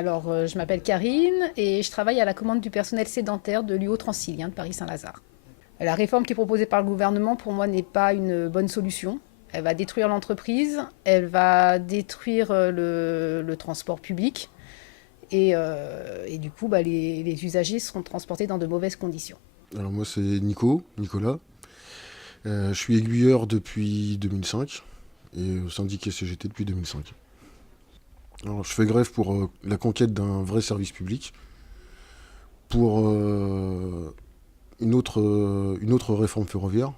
Alors, je m'appelle Karine et je travaille à la commande du personnel sédentaire de l'UO Transilien de Paris-Saint-Lazare. La réforme qui est proposée par le gouvernement, pour moi, n'est pas une bonne solution. Elle va détruire l'entreprise, elle va détruire le transport public et du coup, les usagers seront transportés dans de mauvaises conditions. Alors moi c'est Nicolas. Je suis aiguilleur depuis 2005 et syndiqué CGT depuis 2005. Alors je fais grève pour la conquête d'un vrai service public, pour une autre réforme ferroviaire,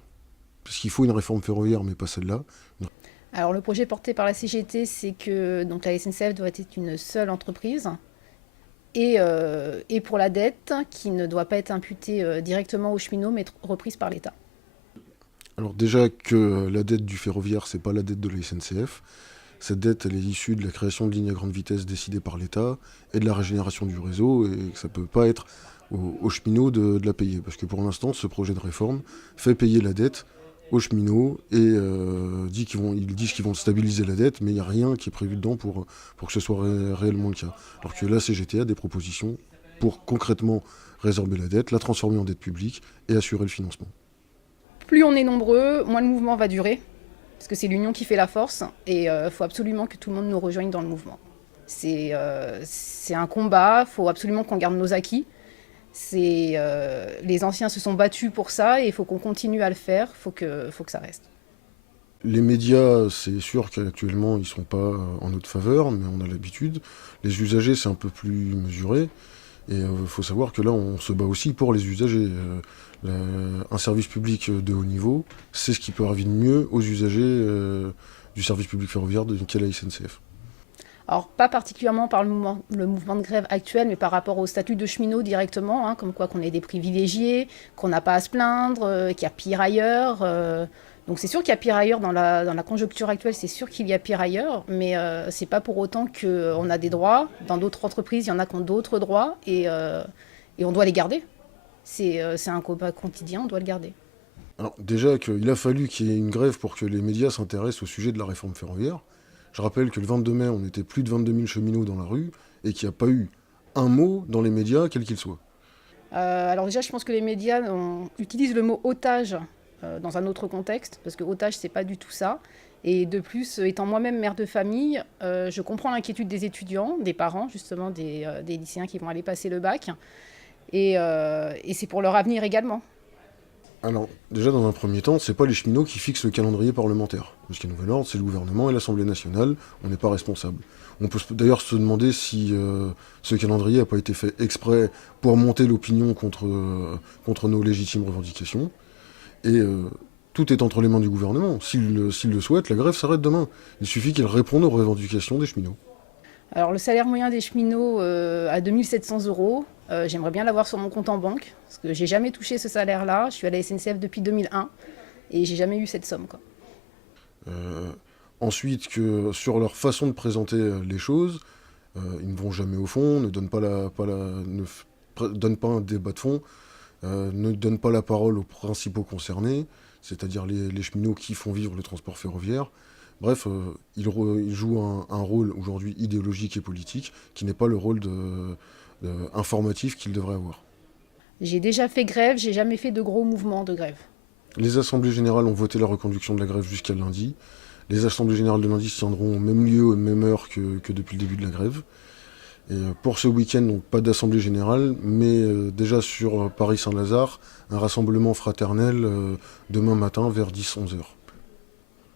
parce qu'il faut une réforme ferroviaire mais pas celle-là. Alors, le projet porté par la CGT, c'est que donc, la SNCF doit être une seule entreprise et pour la dette qui ne doit pas être imputée directement aux cheminots mais être reprise par l'État. Alors déjà que la dette du ferroviaire c'est pas la dette de la SNCF. Cette dette, elle est issue de la création de lignes à grande vitesse décidées par l'État et de la régénération du réseau, et que ça ne peut pas être aux cheminots de la payer. Parce que pour l'instant, ce projet de réforme fait payer la dette aux cheminots et ils disent qu'ils vont stabiliser la dette, mais il n'y a rien qui est prévu dedans pour que ce soit réellement le cas. Alors que la CGT a des propositions pour concrètement résorber la dette, la transformer en dette publique et assurer le financement. Plus on est nombreux, moins le mouvement va durer, parce que c'est l'union qui fait la force, et il faut absolument que tout le monde nous rejoigne dans le mouvement. C'est un combat, il faut absolument qu'on garde nos acquis. Les anciens se sont battus pour ça, et il faut qu'on continue à le faire, faut que ça reste. Les médias, c'est sûr qu'actuellement, ils ne sont pas en notre faveur, mais on a l'habitude. Les usagers, c'est un peu plus mesuré. Et il faut savoir que là, on se bat aussi pour les usagers. Un service public de haut niveau, c'est ce qui peut arriver de mieux aux usagers du service public ferroviaire qu'est la SNCF. Alors, pas particulièrement par le mouvement de grève actuel, mais par rapport au statut de cheminot directement, hein, comme quoi qu'on est des privilégiés, qu'on n'a pas à se plaindre, qu'il y a pire ailleurs. Donc c'est sûr qu'il y a pire ailleurs dans la conjoncture actuelle, c'est sûr qu'il y a pire ailleurs, mais c'est pas pour autant qu'on a des droits. Dans d'autres entreprises, il y en a qui ont d'autres droits et on doit les garder. C'est un combat quotidien, on doit le garder. Alors déjà qu'il a fallu qu'il y ait une grève pour que les médias s'intéressent au sujet de la réforme ferroviaire. Je rappelle que le 22 mai, on était plus de 22 000 cheminots dans la rue et qu'il n'y a pas eu un mot dans les médias, quel qu'il soit. Alors déjà, je pense que les médias utilisent le mot otage dans un autre contexte, parce que otage, c'est pas du tout ça. Et de plus, étant moi-même mère de famille, je comprends l'inquiétude des étudiants, des parents, justement, des lycéens qui vont aller passer le bac. Et c'est pour leur avenir également. Alors, déjà, dans un premier temps, c'est pas les cheminots qui fixent le calendrier parlementaire. Jusqu'à nouvel ordre, c'est le gouvernement et l'Assemblée nationale, on n'est pas responsable. On peut d'ailleurs se demander si ce calendrier n'a pas été fait exprès pour monter l'opinion contre nos légitimes revendications. Et tout est entre les mains du gouvernement. S'il le souhaite, la grève s'arrête demain. Il suffit qu'il réponde aux revendications des cheminots. Alors le salaire moyen des cheminots à 2700 euros, j'aimerais bien l'avoir sur mon compte en banque, parce que j'ai jamais touché ce salaire-là. Je suis à la SNCF depuis 2001 et j'ai jamais eu cette somme, quoi. Euh, Ensuite, que sur leur façon de présenter les choses, ils ne vont jamais au fond, ne donnent donnent pas un débat de fond, ne donnent pas la parole aux principaux concernés, c'est-à-dire les cheminots qui font vivre le transport ferroviaire. Bref, ils jouent un rôle aujourd'hui idéologique et politique qui n'est pas le rôle informatif qu'ils devraient avoir. J'ai déjà fait grève, j'ai jamais fait de gros mouvements de grève. Les assemblées générales ont voté la reconduction de la grève jusqu'à lundi. Les assemblées générales de lundi se tiendront au même lieu, aux mêmes heures que depuis le début de la grève. Et pour ce week-end, donc pas d'assemblée générale, mais déjà sur Paris-Saint-Lazare, un rassemblement fraternel demain matin vers 10-11 heures.